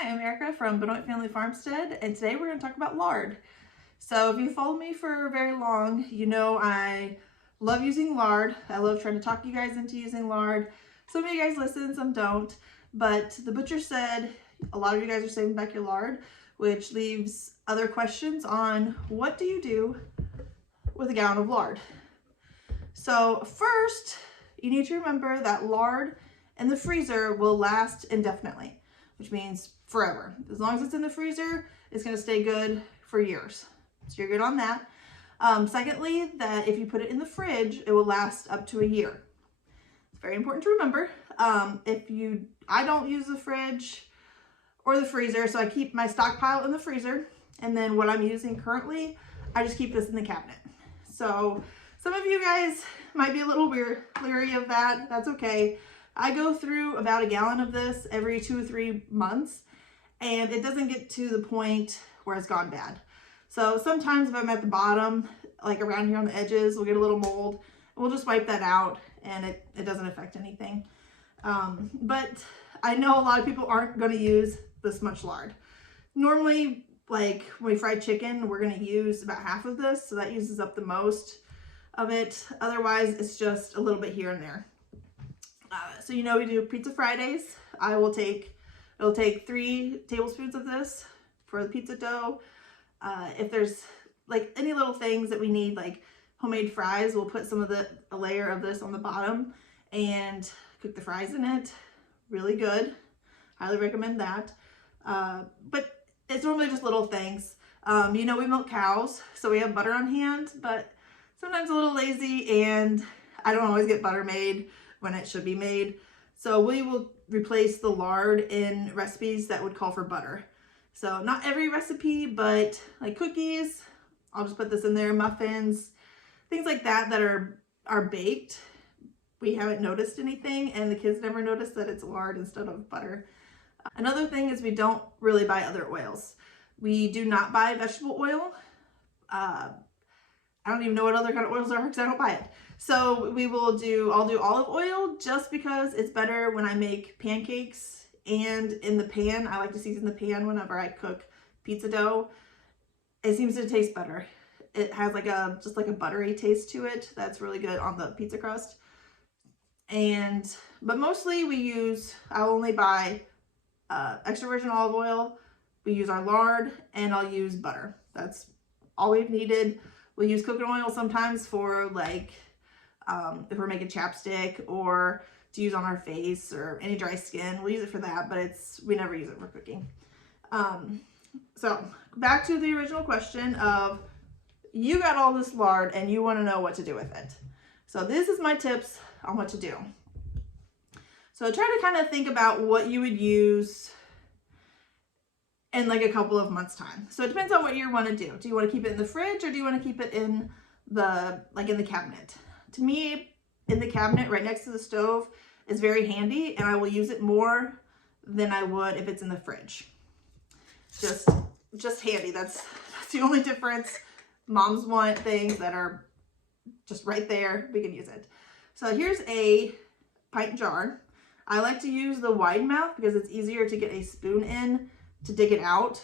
Hi, I'm Erica from Benoit Family Farmstead, and today we're going to talk about lard. So if you follow me for very long, you know I love using lard. I love trying to talk you guys into using lard. Some of you guys listen, some don't, but the butcher said a lot of you guys are saving back your lard, which leaves other questions on what do you do with a gallon of lard. So first, you need to remember that lard in the freezer will last indefinitely, which means forever. As long as it's in the freezer, it's going to stay good for years. So you're good on that. Secondly, that if you put it in the fridge, it will last up to a year. It's very important to remember. I don't use the fridge or the freezer, so I keep my stockpile in the freezer. And then what I'm using currently, I just keep this in the cabinet. So some of you guys might be a little leery of that. That's okay. I go through about a gallon of this every 2 or 3 months, and it doesn't get to the point where it's gone bad. So sometimes if I'm at the bottom, like around here on the edges, we'll get a little mold, and we'll just wipe that out, and it doesn't affect anything. But I know a lot of people aren't going to use this much lard. Normally, like when we fry chicken, we're going to use about half of this, so that uses up the most of it. Otherwise, it's just a little bit here and there. So you know we do Pizza Fridays. It'll take 3 tablespoons of this for the pizza dough. If there's like any little things that we need, like homemade fries, we'll put a layer of this on the bottom and cook the fries in it. Really good. Highly recommend that. But it's normally just little things. You know we milk cows, so we have butter on hand, but sometimes a little lazy, and I don't always get butter made when it should be made. So we will replace the lard in recipes that would call for butter. So not every recipe, but like cookies, I'll just put this in there, muffins, things like that are baked. We haven't noticed anything, and the kids never noticed that it's lard instead of butter. Another thing is we don't really buy other oils. We do not buy vegetable oil. I don't even know what other kind of oils are because I don't buy it. So I'll do olive oil just because it's better when I make pancakes, and in the pan. I like to season the pan whenever I cook pizza dough. It seems to taste better. It has just like a buttery taste to it that's really good on the pizza crust. But mostly I'll only buy extra virgin olive oil. We use our lard, and I'll use butter. That's all we've needed. We'll use coconut oil sometimes for like if we're making chapstick or to use on our face or any dry skin. We'll use it for that, but we never use it for cooking. So back to the original question of, you got all this lard and you want to know what to do with it. So this is my tips on what to do. So try to kind of think about what you would use in like a couple of months time. So it depends on what you want to do. Do you want to keep it in the fridge, or do you want to keep it in the cabinet? To me, in the cabinet right next to the stove is very handy, and I will use it more than I would if it's in the fridge. Just handy. That's the only difference. Moms want things that are just right there. We can use it. So here's a pint jar. I like to use the wide mouth because it's easier to get a spoon in to dig it out.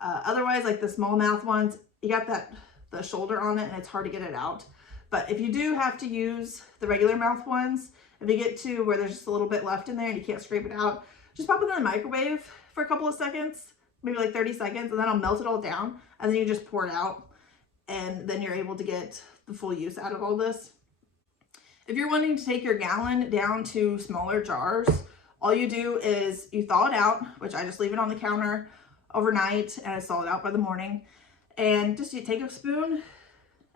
Otherwise, like the small mouth ones, you got the shoulder on it and it's hard to get it out. But if you do have to use the regular mouth ones, if you get to where there's just a little bit left in there and you can't scrape it out, just pop it in the microwave for a couple of seconds, maybe like 30 seconds, and then I'll melt it all down, and then you just pour it out, and then you're able to get the full use out of all this. If you're wanting to take your gallon down to smaller jars, all you do is you thaw it out, which I just leave it on the counter overnight, and I thaw it out by the morning. And just you take a spoon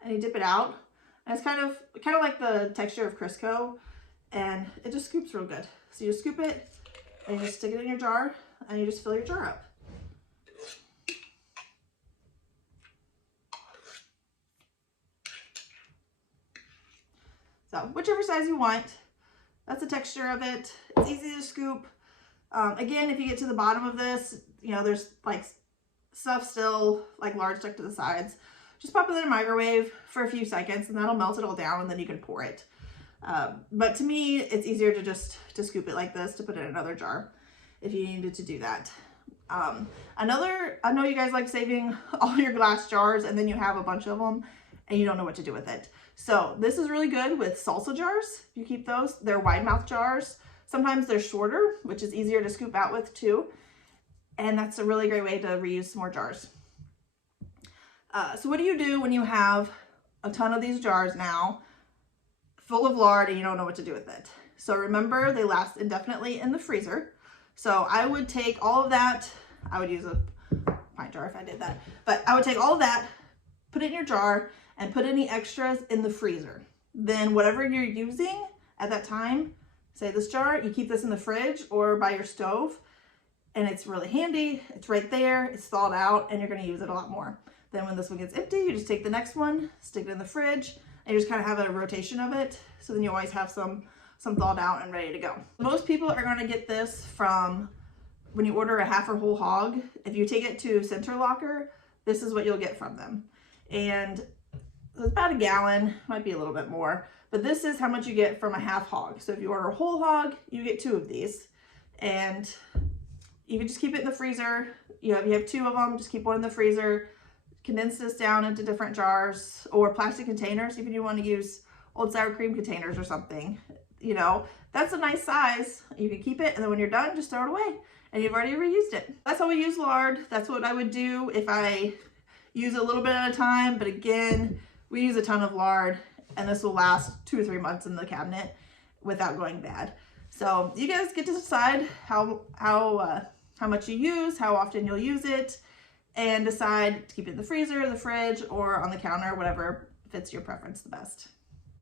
and you dip it out, and it's kind of like the texture of Crisco, and it just scoops real good. So you just scoop it and you just stick it in your jar, and you just fill your jar up. So whichever size you want, that's the texture of it. It's easy to scoop. Again, if you get to the bottom of this, you know, there's like stuff still, like lard stuck to the sides. Just pop it in the microwave for a few seconds, and that'll melt it all down, and then you can pour it. But to me, it's easier to scoop it like this, to put it in another jar if you needed to do that. I know you guys like saving all your glass jars and then you have a bunch of them and you don't know what to do with it. So this is really good with salsa jars. If you keep those, they're wide mouth jars. Sometimes they're shorter, which is easier to scoop out with too. And that's a really great way to reuse some more jars. So what do you do when you have a ton of these jars now full of lard and you don't know what to do with it? So remember, they last indefinitely in the freezer. So I would take all of that. I would use a pint jar if I did that, but I would take all of that, put it in your jar, and put any extras in the freezer. Then whatever you're using at that time, say this jar, you keep this in the fridge or by your stove, and it's really handy. It's right there, it's thawed out, and you're gonna use it a lot more. Then when this one gets empty, you just take the next one, stick it in the fridge, and you just kind of have a rotation of it. So then you always have some thawed out and ready to go. Most people are gonna get this from when you order a half or whole hog. If you take it to Center Locker, this is what you'll get from them. And it's about a gallon, might be a little bit more, but this is how much you get from a half hog. So if you order a whole hog, you get 2 of these. And you can just keep it in the freezer. You know, if you have 2 of them, just keep one in the freezer. Condense this down into different jars or plastic containers. Even if you want to use old sour cream containers or something, you know, that's a nice size. You can keep it, and then when you're done, just throw it away and you've already reused it. That's how we use lard. That's what I would do if I use a little bit at a time. But again, we use a ton of lard, and this will last 2 or 3 months in the cabinet without going bad. So you guys get to decide how much you use, how often you'll use it, and decide to keep it in the freezer, the fridge, or on the counter, whatever fits your preference the best.